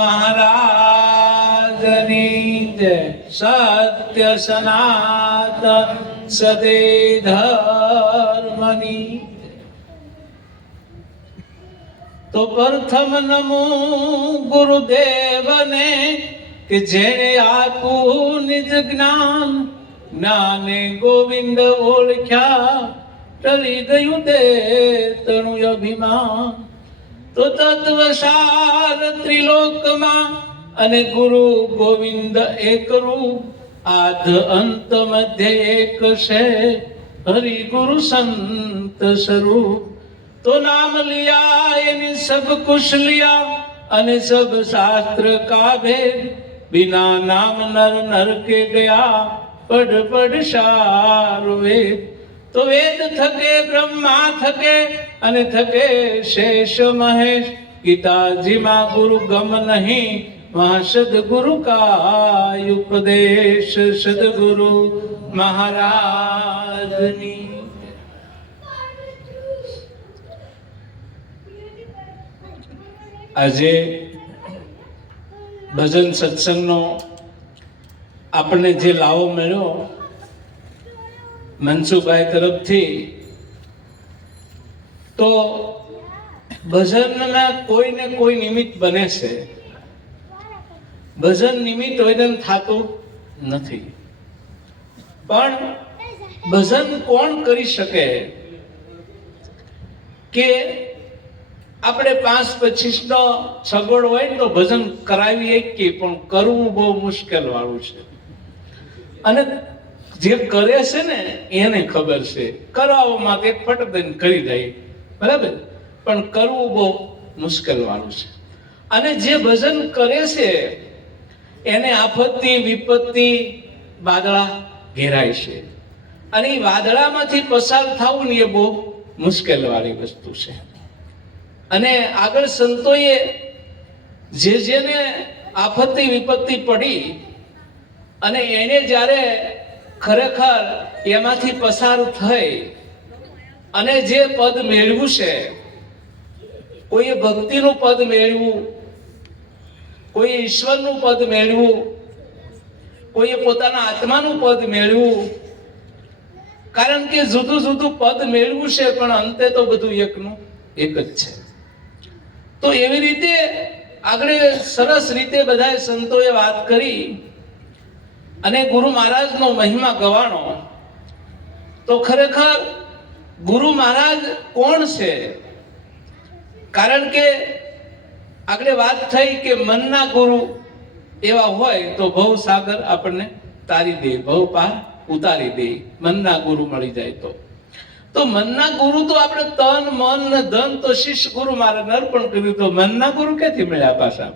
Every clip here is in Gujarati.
મહારાજની જય. સત્ય સનાતન સદે ધર્મની. તો પ્રથમ નમો ગુરુદેવને કે જેણે આપ્યું નિજ જ્ઞાન. જ્ઞાને ગોવિંદ ઓળખ્યા ટળી ગયું દે તણું અભિમાન. તો તત્વસાર ત્રિલોકમાં અને ગુરુ ગોવિંદ એક રૂપ. આદ અંત મધ્ય એક છે હરિ ગુરુ સંત સ્વરૂપ. તો નામ લિયા એની સબ કુશ લિયા અને સબ શાસ્ત્ર કા ભેદ. બિના નામ નર નર કે ગયા પઢ પઢ સાર વેદ. તો વેદ થકે બ્રહ્મા થકે અને થકે શેષ મહેશ. ગીતાજીમાં ગુરુ ગમ નહીં વહાં સદગુરુ કા ઉપદેશ. સદગુરુ મહારાજની. આજે ભજન સત્સંગનો આપણને જે લાવો મળ્યો મનસુખભાઈ તરફથી, તો ભજનના કોઈને કોઈ નિમિત્ત બને છે. ભજન નિમિત્ત હોય થતું નથી. પણ ભજન કોણ કરી શકે? કે આપણે 5-25 નો સગવડ હોય તો ભજન કરાવીએ કે, પણ કરવું બહુ મુશ્કેલ વાળું છે. અને જે કરે છે ને એને ખબર છે. કરાવવામાં એક ફટ દઈને કરી જાય બરાબર, પણ કરવું બહુ મુશ્કેલ વાળું છે. અને જે ભજન કરે છે એને આપત્તિ વિપત્તિ વાદળા ઘેરાય છે. અને એ વાદળામાંથી પસાર થવું ને એ બહુ મુશ્કેલ વાળી વસ્તુ છે. અને આગળ સંતોએ જેને આપત્તિ વિપત્તિ પડી અને એને જ્યારે ખરેખર એમાંથી પસાર થઈ અને જે પદ મેળવ્યું છે, કોઈએ ભક્તિનું પદ મેળવ્યું, કોઈએ ઈશ્વરનું પદ મેળવ્યું, કોઈએ પોતાના આત્માનું પદ મેળવ્યું. કારણ કે જુદું જુદું પદ મેળવ્યું છે, પણ અંતે તો બધું એકનું એક જ છે. તો એવી રીતે આગળ સરસ રીતે બધા સંતોએ વાત કરી અને ગુરુ મહારાજનો મહિમા ગવાણો. તો ખરેખર ગુરુ મહારાજ કોણ છે? કારણ કે આગળ વાત થઈ કે મનના ગુરુ એવા હોય તો ભવ સાગર આપણને તારી દે, ભવ પાર ઉતારી દે, મનના ગુરુ મળી જાય તો. તો મનના ગુરુ તો આપણે તન મન ને ધન તો શિષ્ય ગુરુ મહારાજને અર્પણ કર્યું. તો મનના ગુરુ ક્યાંથી મળ્યા પાછા?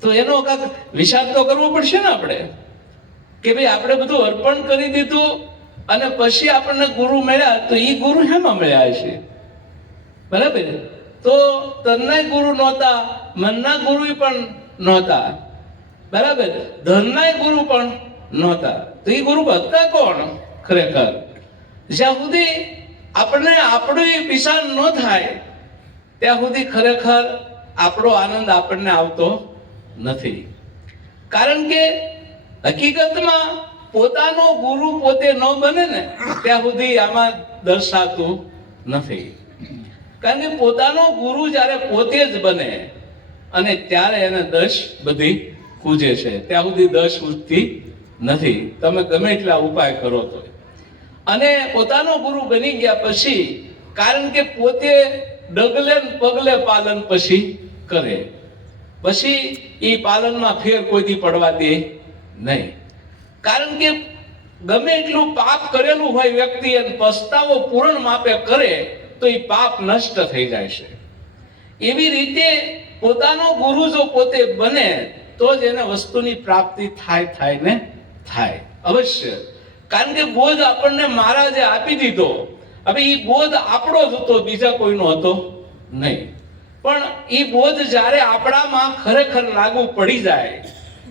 તો એનો કાંક વિચાર તો કરવો પડશે ને આપણે, કે ભાઈ આપણે બધું અર્પણ કરી દીધું અને પછી આપણને ગુરુ મળ્યા, તો એ ગુરુ હેમાં મળ્યા છે? બરાબર. તો તનના ગુરુ નહોતા, મનના ગુરુ પણ નહોતા, બરાબર, ધનના ગુરુ પણ નહોતા. તો એ ગુરુ હતા કોણ ખરેખર? જ્યાં સુધી આપણને આપણું વિચાર ન થાય ત્યાં સુધી ખરેખર આપણો આનંદ આપણને આવતો નથી. કારણ કે હકીકતમાં પોતાનો ગુરુ પોતે ન બને ને ત્યાં સુધી આમાં દર્શાતું નથી. કારણ કે પોતાનો ગુરુ જ્યારે પોતે જ બને અને ત્યારે એને દશ બધી પૂજે છે, ત્યાં સુધી દશ પૂજતી નથી. તમે ગમે એટલા ઉપાય કરો તો. અને પોતાનો ગુરુ બની ગયા પછી, કારણ કે પોતે ડગલે પગલે પાલન પછી કરે, પછી એ પાલનમાં ફેર કોઈથી પડવા દે નહીં. કારણ કે ગમે એટલું પાપ કરેલું હોય વ્યક્તિ અને પસ્તાવો પૂર્ણ માપે કરે તો એ પાપ નષ્ટ થઈ જાય છે. એવી રીતે પોતાનો ગુરુ જો પોતે બને તો જ એને વસ્તુની પ્રાપ્તિ થાય ને થાય અવશ્ય. કારણ કે બોધ આપણને મહારાજે આપી દીધો. હવે એ બોધ આપણો જ હતો, બીજા કોઈનો હતો નહીં. પણ એ બોધ જ્યારે આપણામાં ખરેખર લાગુ પડી જાય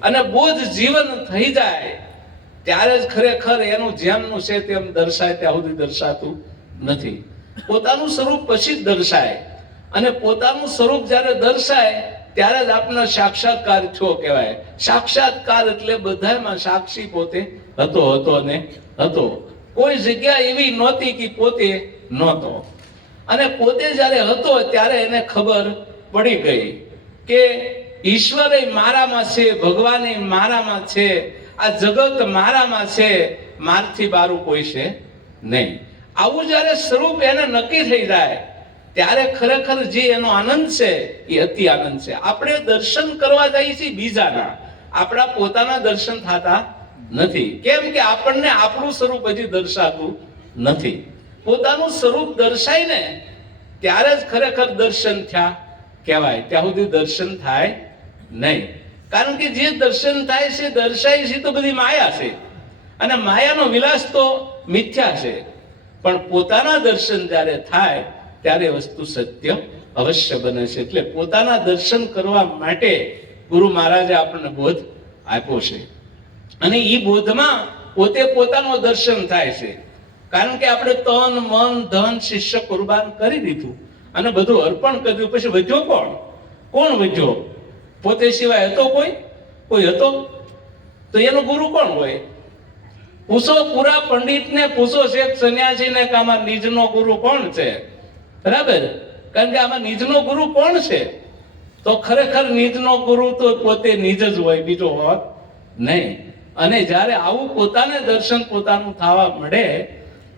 અને બોધ જીવન થઈ જાય ત્યારે જ ખરેખર એનું જેમનું છે તેમ દર્શાય. ત્યાં સુધી દર્શાતું નથી. પોતાનું સ્વરૂપ પછી જ દર્શાય. અને પોતાનું સ્વરૂપ જ્યારે દર્શાય ત્યારે જ આપનો સાક્ષાત્કાર થયો કહેવાય. સાક્ષાત્કાર એટલે બધામાં સાક્ષી પોતે હતો ને હતો. કોઈ જગ્યા એવી નહોતી કે પોતે નહોતો. અને પોતે જ્યારે હતો ત્યારે એને ખબર પડી ગઈ કે ઈશ્વર મારામાં છે, ભગવાન મારામાં છે, આ જગત મારામાં છે, મારથી બારું કોઈ છે નહીં. આવું જ્યારે સ્વરૂપ એને નક્કી થઈ જાય ત્યારે ખરેખર જે એનો આનંદ છે એ અતિ આનંદ છે. આપણે દર્શન કરવા જઈએ છીએ બીજાના, આપણા પોતાના દર્શન થતા નથી. કેમ કે આપણને આપણું સ્વરૂપ હજી દર્શાતું નથી. પોતાનું સ્વરૂપ દર્શાય ને ત્યારે જ ખરેખર દર્શન થયા કહેવાય. ત્યાં સુધી દર્શન થાય નહીં. કારણ કે જે દર્શન થાય છે, દર્શાય છે, તો બધી માયા છે અને માયાનો વિલાસ તો મિથ્યા છે. પણ પોતાના દર્શન જ્યારે થાય ત્યારે વસ્તુ સત્ય અવશ્ય બને છે. એટલે પોતાના દર્શન કરવા માટે ગુરુ મહારાજે આપણને બોધ આપ્યો છે અને એ બોધમાં પોતે પોતાનું દર્શન થાય છે. કારણ કે આપણે તન મન ધન શિષ્ય કુરબાન કરી દીધું અને બધું અર્પણ કર્યું, પછી વધ્યો કોણ વધ્યો? પોતે સિવાય હતો કોઈ હતો? તો એનો ગુરુ કોણ હોય? પૂછો પૂરા પંડિતને, પૂછો શેખ સંન્યાસીને કે આમાં નિજનો ગુરુ કોણ છે? બરાબર? કારણ કે આમાં નિજનો ગુરુ કોણ છે? તો ખરેખર નિજનો ગુરુ તો પોતે નિજ જ હોય, બીજો હોત નહીં. અને જ્યારે આવું પોતાને દર્શન પોતાનું થવા મળે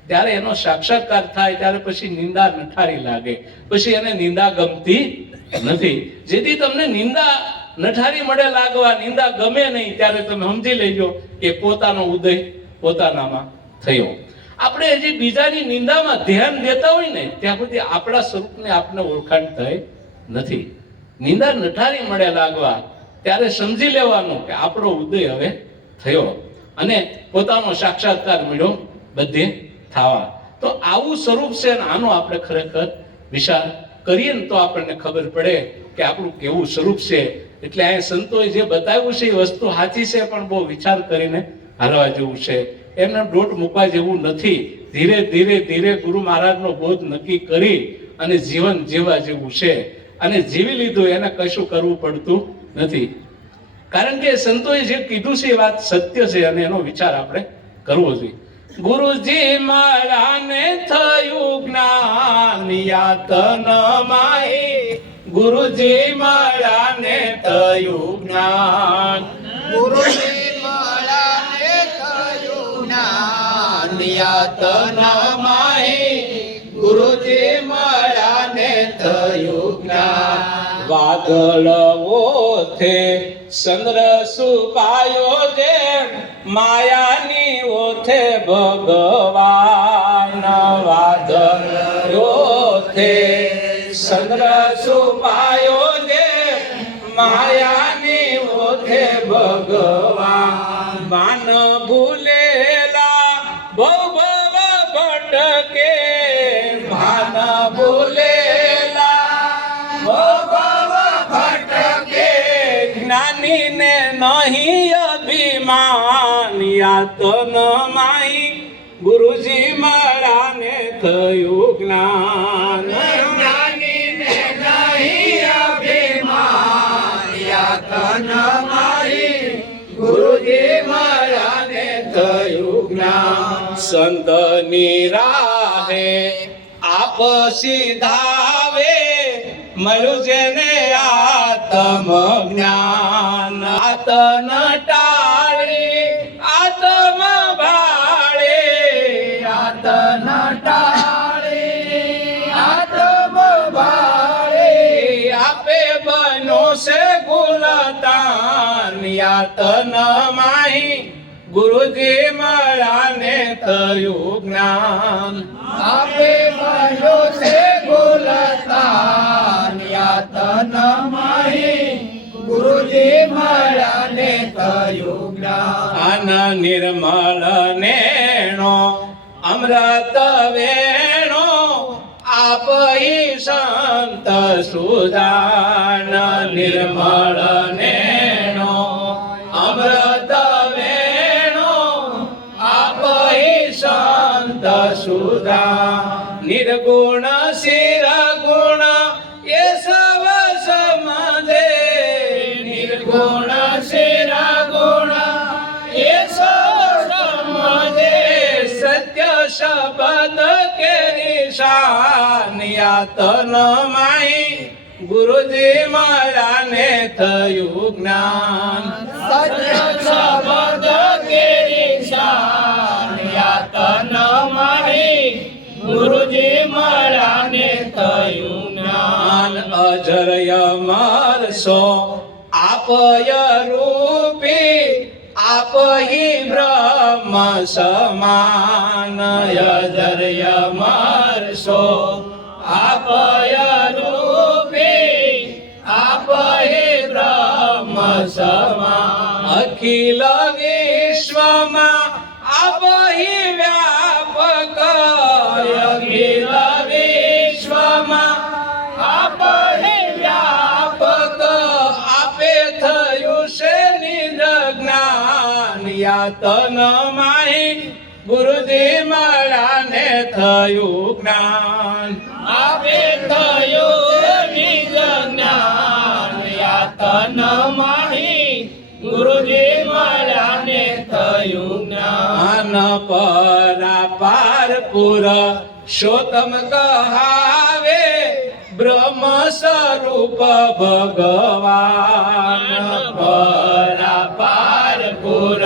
ત્યારે એનો સાક્ષાત્કાર થાય ત્યારે પછી નિંદા નઠારી લાગે, પછી એને નિંદા ગમતી નથી. જેથી તમને નિંદા નઠારી મળે લાગવા, નિંદા ગમે નહીં, ત્યારે તમે સમજી લેજો કે પોતાનો ઉદય પોતાનામાં થયો. આપણે હજી બીજાની નિંદામાં ધ્યાન દેતા હોય ને ત્યાં સુધી આપણા સ્વરૂપને આપણે ઓળખાણ થઈ નથી. નિંદા નઠારી મળે લાગવા ત્યારે સમજી લેવાનું કે આપણો ઉદય હવે થયો અને પોતાનો સાક્ષાત્કાર મળ્યો બધે થવા. તો આવું સ્વરૂપ છે ને આનો આપણે ખરેખર વિચાર કરીએ ને તો આપણને ખબર પડે કે આપણું કેવું સ્વરૂપ છે. એટલે આ સંતોએ જે બતાવ્યું છે એ વસ્તુ સાચી છે, પણ બહુ વિચાર કરીને હાલવા જેવું છે. એમને દોટ મૂકવા જેવું નથી. ધીરે ધીરે ધીરે ગુરુ મહારાજનો બોધ નક્કી કરી અને જીવન જીવવા જેવું છે. અને જીવી લીધું એને કશું કરવું પડતું નથી. કારણ કે સંતોએ જે કીધું છે એ વાત સત્ય છે અને એનો વિચાર આપણે કરવો જોઈએ. ગુરુજી મારાને થયું જ્ઞાન યાતન માહી, ગુરુજી મારાને થયું જ્ઞાન, ગુરુજી મારાને થયું જ્ઞાન યાતન માહી, ગુરુજી મારાને થયું જ્ઞાન. વાદળ ઓથે ચંદ્ર સુપાયો જે, માયાની ઓથે ભગવાન. વાદળ ઓથે ચંદ્ર સુપાયો જે, માયાની ઓથે ભગવાન. માન ભૂલેલા બહુ ભવ ભટકે, માન ભૂલેલા બહુ ભવ ભટકે, જ્ઞાનીને નહીં અભિમાન યાતન માહી, ગુરુજી મારાને થયું જ્ઞાન. જ્ઞાનીને નહીં અભિમાન યાતન માહી, ગુરુજી મારાને થયું જ્ઞાન. સંતની રાહે આપ સીધાવે, મળ્યું જેને આત્મ જ્ઞાન. આતન ટાળી આત્મ ભાળે, યાતન ટાળી આત્મ ભાળે, આપે બનો છે ગુલતાન યાતન માહી, ગુરુજી મારાને થયું જ્ઞાન. આપે બન્યો છે ગુલતાન યાતન માહી, ગુરુજી મારાને થયું જ્ઞાન. આન નિર્મળ નેણો અમૃત વેણો, આપ ઈ સંત સુદાન. નિર્મળ નેણો અમૃત વેણો, આપ ઈ સંત સુદાન. નિર્ગુણ શિર ગુણ એ સવ સમજે, ગુણ શિરા ગુણ એ સમજે સત્ય શબ્દ કે નિશાનિયા તન માહી ગુરુજી મળ્યા ને થયું જ્ઞાન સત્ય શબ્દ કે નિશાન યાતન માહી ગુરુજી મળ્યા ને થયું જ્ઞાન અજરય મરસો આપય રૂપી આપહી બ્રહ્મ સમાન અજર્ય મારસો આપય રૂપી આપહે બ્રહ્મ સમાન અખિલ વિશ્વમાં આપહી વ્યાપક અખિલ વિશ્વમાં આપહે વ્યાપક આપે થયું છે નિજ જ્ઞાન યાતન માહી ગુરુજી મળ્યા ને થયું જ્ઞાન આપે થયું નિજ જ્ઞાન યાતન માહી ગુરુજી મળ્યા ને થયું જ્ઞાન પરાપાર પુર શોતમ કહાવે બ્રહ્મ સ્વરૂપ ભગવાન પરાપાર પુર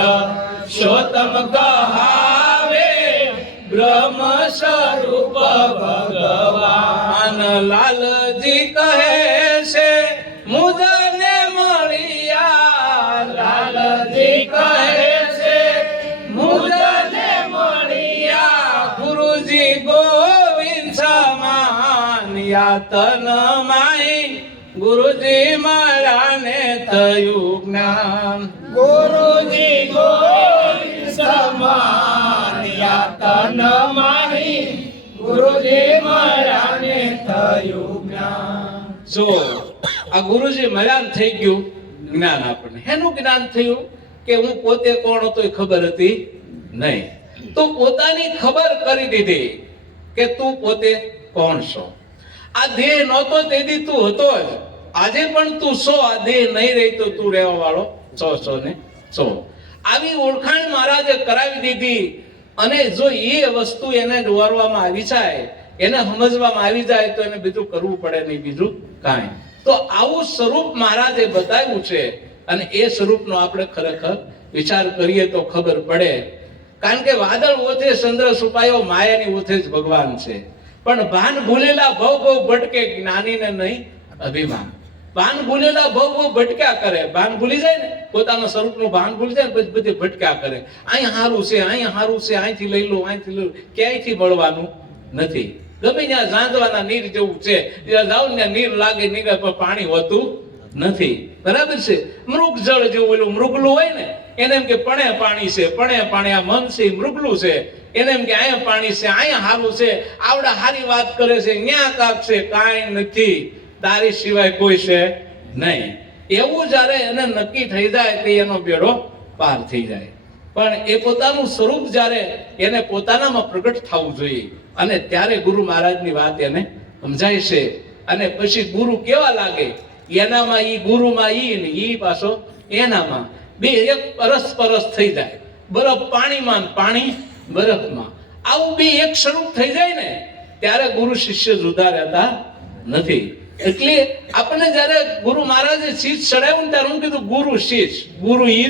શોતમ કહાવે બ્રહ્મ સ્વરૂપ ભગવાન લાલજી કહે છે મુદને મળ્યા લાલજી કહે છે મુદને મળ્યા ગુરુજી ગોવિંદ સમાન યાતન માહી ગુરુજી મળ્યા ને થયું જ્ઞાન ગુરુજી ગોવિંદ સમાન યાતન માહી ગુરુજી મળ્યા ને થયું જ્ઞાન જો આ ગુરુજી મળ્યા ને થઈ ગયું જ્ઞાન આપણને એનું જ્ઞાન થયું કે હું પોતે કોણ હતો એ ખબર હતી નહીં તો પોતાની ખબર કરી દીધી કે તું પોતે કોણ છો આ દેહ નહોતો તેથી તું હતો જ આજે પણ તું છો આ દેહ નહીં રહી તો તું રહેવા વાળો છો ને છો આવી ઓળખાણ મહારાજે કરાવી દીધી અને જો એ વસ્તુ એને દોરવામાં આવી જાય એને સમજવામાં આવી જાય તો એને બીજું કરવું પડે નહીં બીજું કાંઈ તો આવું સ્વરૂપ મહારાજે બતાવ્યું છે અને એ સ્વરૂપનો આપણે ખરેખર વિચાર કરીએ તો ખબર પડે કારણ કે વાદળ ઓથે ચંદ્ર છુપાયો માયાની ઓથે જ ભગવાન છે પણ ભાન ભૂલેલા ભવ ભટકે જ્ઞાનીને નહીં અભિમાન ભાન ભૂલેલા ભવ ભટક્યા કરે ભાન ભૂલી જાય ને પોતાના સ્વરૂપનું ભાન ભૂલી જાય ને પછી બધી ભટક્યા કરે અહીં હારું છે અહીંથી લઈ લો અહીંથી લઈ લો ક્યાંયથી મળવાનું નથી ગમે ત્યાં ઝાંઝવાના નીર જેવું છે ત્યાં જાવ ને નીર લાગે નીર પર પાણી હોતું નથી બરાબર છે મૃગ જળ જેવું ઓલું મૃગલું હોય ને એને એમ કે પણે પાણી છે આ મન છે મૃગલું છે એને એમ કે અહીંયા પાણી છે અહીંયા હારું છે આવડા હારી વાત કરે છે ન્યા કાક છે કાંઈ નથી તારી સિવાય કોઈ છે નહીં એવું જ્યારે એને નક્કી થઈ જાય કે એનો બેડો પાર થઈ જાય પણ એ પોતાનું સ્વરૂપ જ્યારે એને પોતાનામાં પ્રગટ થવું જોઈએ અને ત્યારે ગુરુ મહારાજની વાત એને સમજાય છે અને પછી ગુરુ કેવા લાગે એનામાં ઈ ગુરુમાં ઈ ને ઈ પાછો એનામાં બે એક પરસ્પરસ થઈ જાય બરફ પાણીમાં પાણી બરફમાં આવું બે એક સ્વરૂપ થઈ જાય ને ત્યારે ગુરુ શિષ્ય જુદા રહેતા નથી એટલે આપણને જ્યારે ગુરુ મહારાજે શીશ ચડાવ્યું ત્યારે હું કીધું ગુરુ શીશ ગુરુ ઈ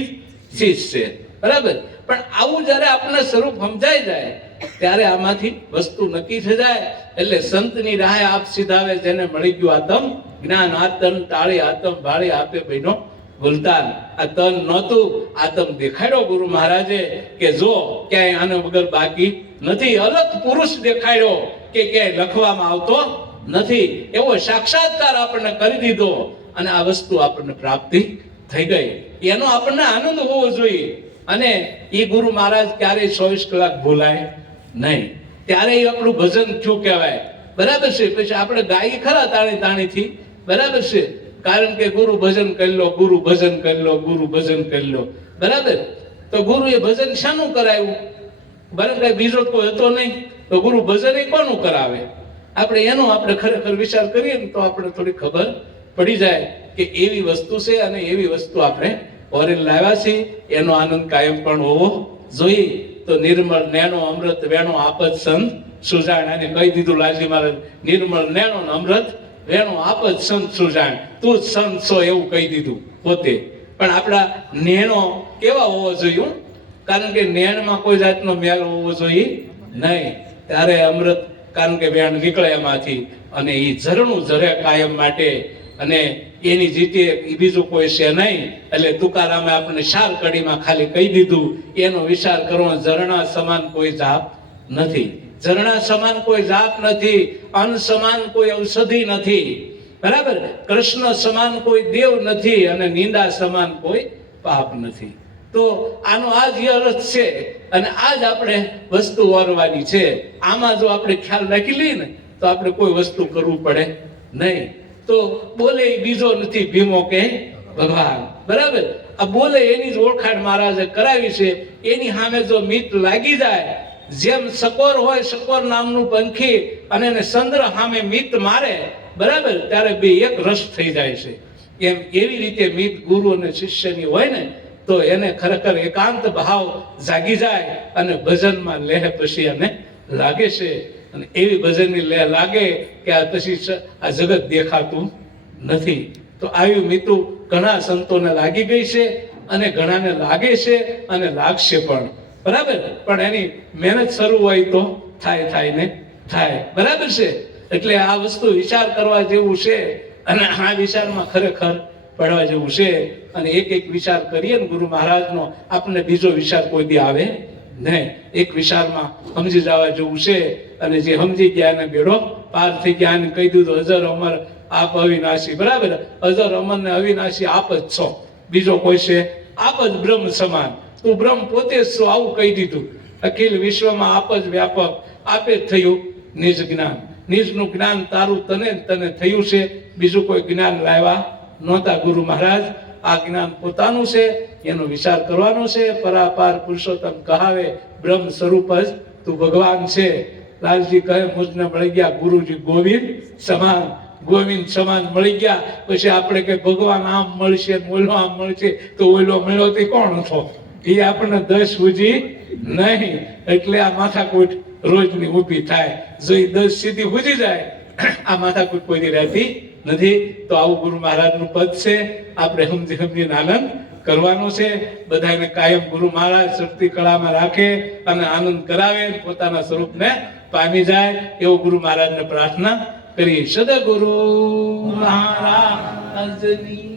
શીશ છે બરાબર પણ આવું જ્યારે આપણને સ્વરૂપ સમજાઈ જાય ત્યારે આમાંથી વસ્તુ નક્કી થઈ જાય એટલે સંતની રાહે આપ સીધાવે જેને મળી ગયું આતમ જ્ઞાન આ તન ટાળી આતમ ભાળી આપે બહેનો ગુલતાન આ તન નહોતું આતમ દેખાડ્યો ગુરુ મહારાજે કે જો ક્યાંય આને વગર બાકી નથી અલગ પુરુષ દેખાડ્યો કે ક્યાંય લખવામાં આવતો નથી એવો સાક્ષાત્કાર આપણને કરી દીધો અને આ વસ્તુ આપણને પ્રાપ્તિ થઈ ગઈ એનો આપણને આનંદ હોવો જોઈએ અને એ ગુરુ મહારાજ ક્યારેય 24 કલાક ભૂલાય નહીં ત્યારે આપણું ભજન શું કહેવાય બરાબર છે પછી આપણે ગાઈ ખરા તાણીથી બરાબર છે કારણ કે ગુરુ ભજન કરી લો ગુરુ ભજન કરી લો ગુરુ ભજન કરી લો બરાબર તો ગુરુએ ભજન શાનું કરાવ્યું બરાબર બીજો કોઈ હતો નહીં તો ગુરુ ભજન એ કોનું કરાવે આપણે એનો આપણે ખરેખર વિચાર કરીએ ને તો આપણે થોડી ખબર પડી જાય કે એવી વસ્તુ છે અને એવી વસ્તુ આપણે ઓરીને લાવ્યા છીએ, એનો આનંદ કાયમ પણ હોવો જોઈએ. તો નિર્મળ નેણો અમૃત વેણો આપત સંત સુજાણ, અને કહી દીધું લાલજી મહારાજ, નિર્મળ નેણો ને અમૃત વેણો આપત સંત સુજાણ, તું જ સંત છો એવું કહી દીધું પોતે. પણ આપણા નેણો કેવા હોવો જોઈએ? કારણ કે નેણમાં કોઈ જાતનો મેલ હોવો જોઈએ નહીં. ત્યારે અમૃત, કારણ કે વેણ નીકળે એમાંથી, અને એ ઝરણું ઝરે કાયમ માટે, અને એની જીતે બીજું કોઈ છે નહીં. એટલે તુકારામે આપણને શાર કડીમાં ખાલી કહી દીધું, એનો વિચાર કરવો, ઝરણા સમાન કોઈ જાપ નથી, ઝરણા સમાન કોઈ જાપ નથી, અન્ન સમાન કોઈ ઔષધિ નથી, બરાબર? કૃષ્ણ સમાન કોઈ દેવ નથી, અને નિંદા સમાન કોઈ પાપ નથી. તો આનો આ જ અર્થ છે, અને આ જ આપણે વસ્તુ ઓરવાની છે. આમાં જો આપણે ખ્યાલ રાખી લઈએ ને તો આપણે કોઈ વસ્તુ કરવું પડે નહીં. તો બોલે બીજો નથી ભીમો કે ભગવાન, બરાબર? આ બોલે એની જ ઓળખાણ મહારાજે કરાવી છે. એની સામે જો મિત લાગી જાય, જેમ સકોર હોય, સકોર નામનું પંખી, અને એને ચંદ્ર સામે મિત મારે, બરાબર, ત્યારે બે એક રસ થઈ જાય છે. એમ એવી રીતે મિત ગુરુ અને શિષ્યની હોય ને તો એને ખરેખર એકાંત ભાવ જાગી જાય, અને ભજનમાં લેહ પછી એને લાગે છે. અને એવી ભજનની લેહ લાગે કે આ પછી આ જગત દેખાતું નથી. તો આવી મિતું ઘણા સંતોને લાગી ગઈ છે, અને ઘણાને લાગે છે, અને લાગશે પણ, બરાબર? પણ એની મહેનત શરૂ હોય તો થાય ને થાય, બરાબર છે? એટલે આ વસ્તુ વિચાર કરવા જેવું છે, અને આ વિચારમાં ખરેખર પડવા જેવું છે. અને એક એક વિચાર કરીએ ને ગુરુ મહારાજનો, આપણને બીજો વિચાર કોઈ દી આવે નહીં. એક વિચારમાં સમજી જવા જેવું છે, અને જે સમજી ગયા એને બેડો પાર થઈ ગયા. અને કહી દીધું, અજર અમર આપ અવિનાશી, બરાબર? અજર અમર ને અવિનાશી આપ જ છો, બીજો કોઈ છે? આપ જ બ્રહ્મ સમાન, તું બ્રહ્મ પોતે જ છો, આવું કહી દીધું. અખિલ વિશ્વમાં આપ જ વ્યાપક, આપે જ થયું નિજ જ્ઞાન. નિજનું જ્ઞાન તારું તને થયું છે, બીજું કોઈ જ્ઞાન લાવ્યા નહોતા ગુરુ મહારાજ. આ જ્ઞાન પોતાનું છે, એનો વિચાર કરવાનો છે. પરાપાર પુરુષોત્તમ કહાવે, બ્રહ્મ સ્વરૂપ જ તું ભગવાન છે. લાલજી કહે, મુજને મળી ગયા ગુરુજી ગોવિંદ સમાન, ગોવિંદ સમાન મળી ગયા. પછી આપણે કે ભગવાન આમ મળશે, ઓલો આમ મળશે, તો ઓલો મળ્યો તે કોણ હતો? એ આપણને દસ સૂજી નહીં. એટલે આ માથાકૂટ રોજની ઊભી થાય. જો એ 10 સીધી પૂજી જાય, આ માથાકૂટ કોઈ રહેતી નથી. તો આવું ગુરુ મહારાજનું પદ છે, આપણે સમજીને આનંદ કરવાનો છે. બધાને કાયમ ગુરુ મહારાજ શક્તિ કળામાં રાખે અને આનંદ કરાવે, પોતાના સ્વરૂપને પામી જાય, એવો ગુરુ મહારાજને પ્રાર્થના કરીએ. સદગુરુ મહારાજની